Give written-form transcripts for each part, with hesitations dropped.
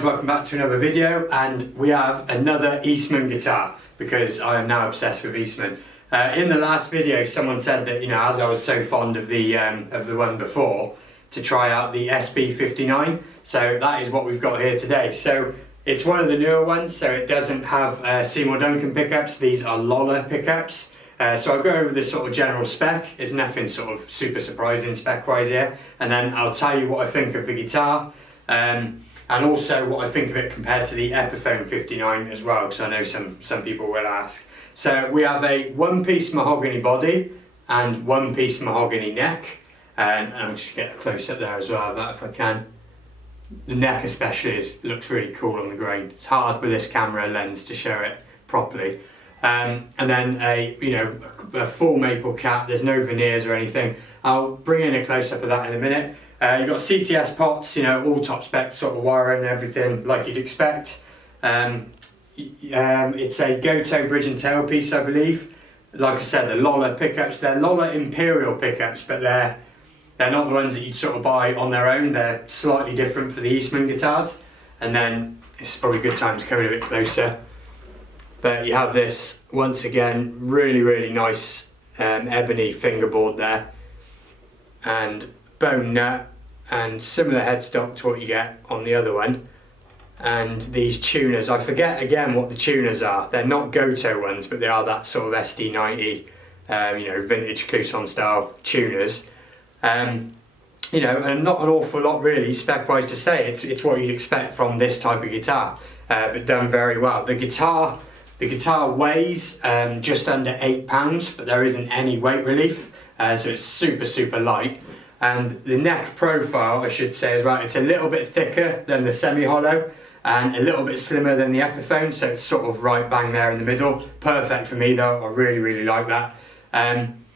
guys, welcome back to another video, and we have another Eastman guitar because I am now obsessed with Eastman. In the last video someone said that, as I was so fond of the one before, to try out the SB59, so that is what we've got here today. So it's one of the newer ones, so it doesn't have Seymour Duncan pickups, these are Lola pickups. So I'll go over the sort of general spec. It's nothing sort of super surprising spec wise here, and then I'll tell you what I think of the guitar, and also what I think of it compared to the Epiphone 59 as well, because I know some people will ask. So we have a one-piece mahogany body and one-piece mahogany neck, and I'll just get a close-up there as well of that if I can. The neck especially looks really cool on the grain. It's hard with this camera lens to show it properly. And then a full maple cap. There's no veneers or anything. I'll bring in a close-up of that in a minute. You've got CTS pots, all top spec sort of wiring and everything like you'd expect. It's a Goto bridge and tailpiece, I believe. Like I said, the Lola pickups, they're Lola Imperial pickups, but they're not the ones that you'd sort of buy on their own. They're slightly different for the Eastman guitars. And then it's probably a good time to come in a bit closer. But you have this, once again, really nice ebony fingerboard there, and bone nut, and similar headstock to what you get on the other one. And these tuners, I forget again what the tuners are. They're not Goto ones, but they are that sort of SD90, vintage Clousson style tuners. And not an awful lot really, spec-wise to say. It's what you'd expect from this type of guitar, but done very well. The guitar weighs just under £8, but there isn't any weight relief, so it's super light. And the neck profile, I should say as well, it's a little bit thicker than the semi-hollow and a little bit slimmer than the Epiphone, so it's sort of right bang there in the middle. Perfect for me though, I really like that. And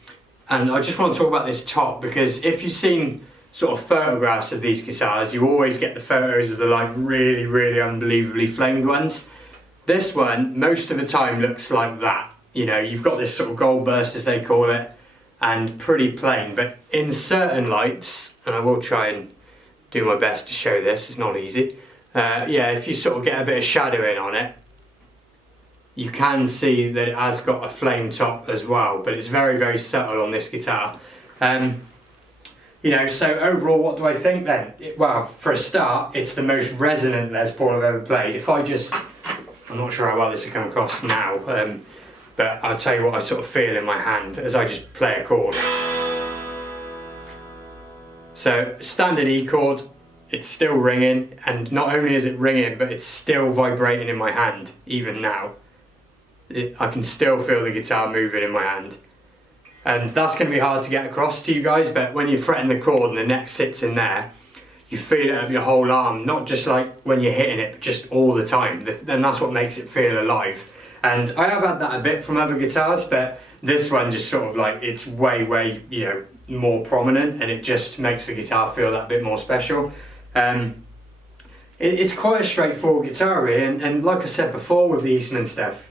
I just want to talk about this top, because if you've seen sort of photographs of these guitars, you always get the photos of the like really unbelievably flamed ones. This one, most of the time, looks like that. You've got this sort of gold burst, as they call it, and pretty plain. But in certain lights, and I will try and do my best to show this, it's not easy. If you sort of get a bit of shadowing on it, you can see that it has got a flame top as well, but it's very subtle on this guitar. So overall, what do I think then? Well, for a start, it's the most resonant Les Paul I've ever played. I'm not sure how well this will come across now, but I'll tell you what I sort of feel in my hand as I just play a chord. So, standard E chord, it's still ringing, and not only is it ringing, but it's still vibrating in my hand, even now. I can still feel the guitar moving in my hand. And that's going to be hard to get across to you guys, but when you're fretting the chord and the neck sits in there, you feel it up your whole arm, not just like when you're hitting it, but just all the time. And that's what makes it feel alive. And I have had that a bit from other guitars, but this one just sort of like, it's way more prominent, and it just makes the guitar feel that bit more special. It's quite a straightforward guitar really, and like I said before with the Eastman stuff,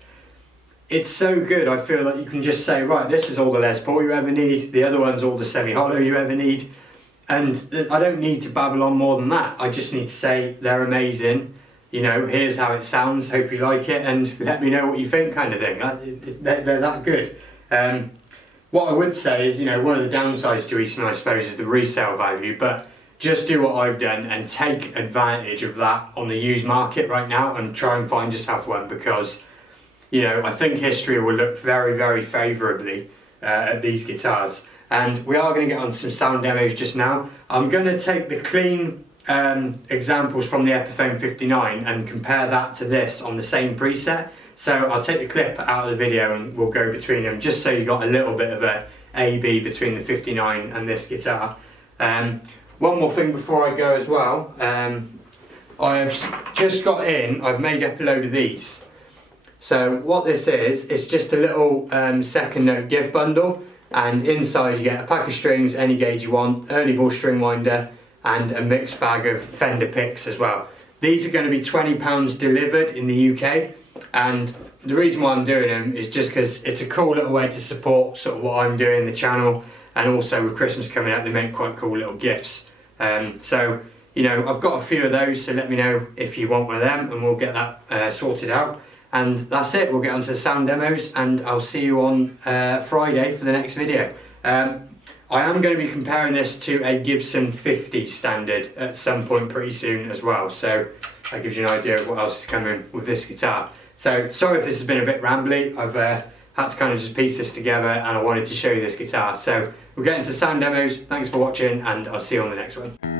it's so good. I feel like you can just say, right, this is all the Les Paul you ever need, the other one's all the semi-hollow you ever need. And I don't need to babble on more than that. I just need to say they're amazing. Here's how it sounds. Hope you like it, and let me know what you think, kind of thing. They're that good. What I would say is, one of the downsides to Eastman, I suppose, is the resale value. But just do what I've done and take advantage of that on the used market right now, and try and find yourself one, because, I think history will look very favourably at these guitars. And we are going to get on some sound demos just now. I'm going to take the clean examples from the Epiphone 59 and compare that to this on the same preset. So I'll take the clip out of the video and we'll go between them, just so you got a little bit of a A-B between the 59 and this guitar. One more thing before I go as well. I've just got in, I've made up a load of these. So what this is, it's just a little second note gift bundle. And inside you get a pack of strings, any gauge you want, early ball string winder, and a mixed bag of Fender picks as well. These are going to be £20 delivered in the UK, and the reason why I'm doing them is just because it's a cool little way to support sort of what I'm doing, the channel, and also with Christmas coming up, they make quite cool little gifts. So you know, I've got a few of those, so let me know if you want one of them and we'll get that sorted out. And that's it, we'll get on to the sound demos and I'll see you on Friday for the next video. I am going to be comparing this to a Gibson 50 standard at some point pretty soon as well, so that gives you an idea of what else is coming with this guitar. So sorry if this has been a bit rambly, I've had to kind of just piece this together and I wanted to show you this guitar. So we'll get into sound demos, thanks for watching and I'll see you on the next one.